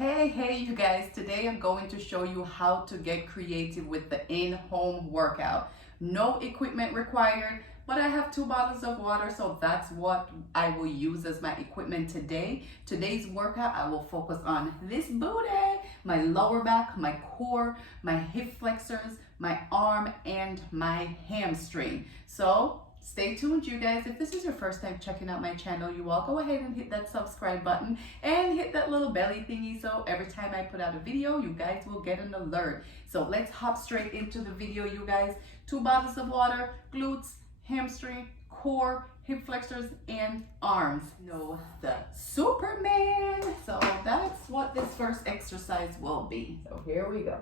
Hey you guys, today I'm going to show you how to get creative with the in-home workout. No equipment required, but I have 2 bottles of water, so that's what I will use as my equipment today. Today's workout, I will focus on this booty, my lower back, my core, my hip flexors, my arm, and my hamstring. So stay tuned, you guys. If this is your first time checking out my channel, you all go ahead and hit that subscribe button and hit that little belly thingy, so every time I put out a video, you guys will get an alert. So let's hop straight into the video, you guys. 2 bottles of water, glutes, hamstring, core, hip flexors, and arms. No, the Superman. So that's what this first exercise will be. So here we go.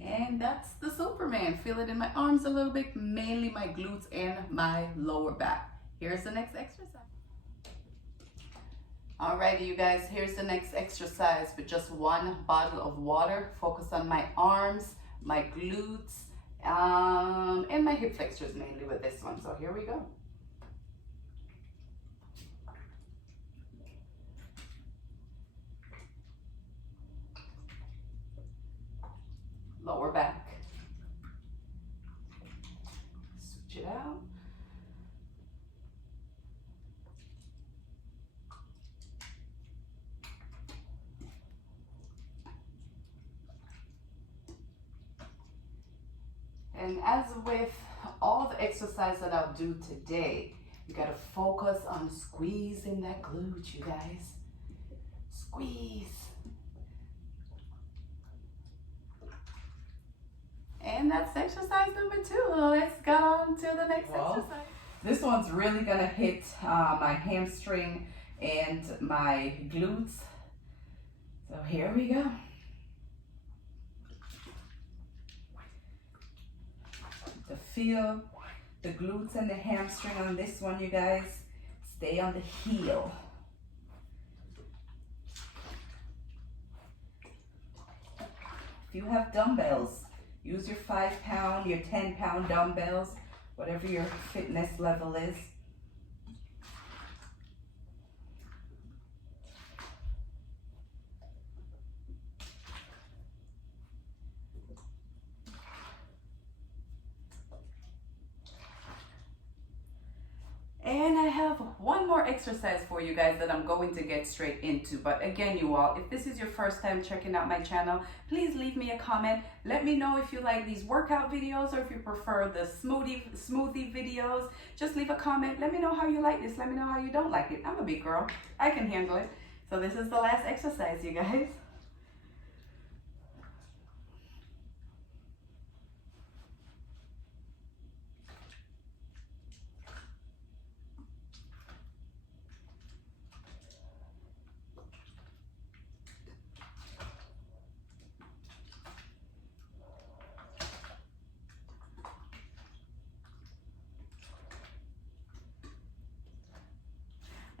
And that's the Superman. Feel it in my arms a little bit, mainly my glutes and my lower back. Here's the next exercise. Alrighty, you guys, here's the next exercise with just 1 bottle of water. Focus on my arms, my glutes, and my hip flexors mainly with this one. So here we go. Lower back. Switch it out. And as with all the exercise that I'll do today, you gotta focus on squeezing that glute, you guys. Squeeze. And that's exercise number 2. Let's go on to the next exercise. This one's really gonna hit my hamstring and my glutes. So here we go. To feel the glutes and the hamstring on this one, you guys. Stay on the heel. If you have dumbbells, use your 5-pound, your 10-pound dumbbells, whatever your fitness level is. And I have one more exercise for you guys that I'm going to get straight into. But again, you all, if this is your first time checking out my channel, please leave me a comment. Let me know if you like these workout videos or if you prefer the smoothie videos. Just leave a comment. Let me know how you like this. Let me know how you don't like it. I'm a big girl. I can handle it. So this is the last exercise, you guys.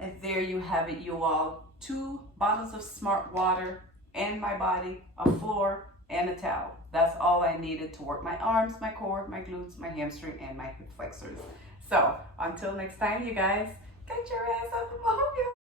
And there you have it, you all. 2 bottles of smart water and my body, a floor, and a towel. That's all I needed to work my arms, my core, my glutes, my hamstring, and my hip flexors. So until next time, you guys, get your ass up and move.